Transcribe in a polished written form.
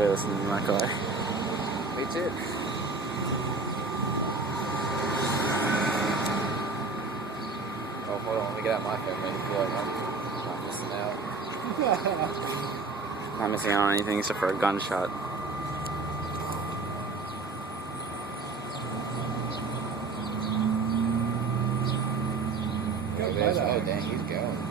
enjoy listening to my car. Me too. Oh, hold on. Let me get out my phone. Maybe feel like I'm not missing out. Not missing out on anything except for a gunshot. Oh, dang, he's going.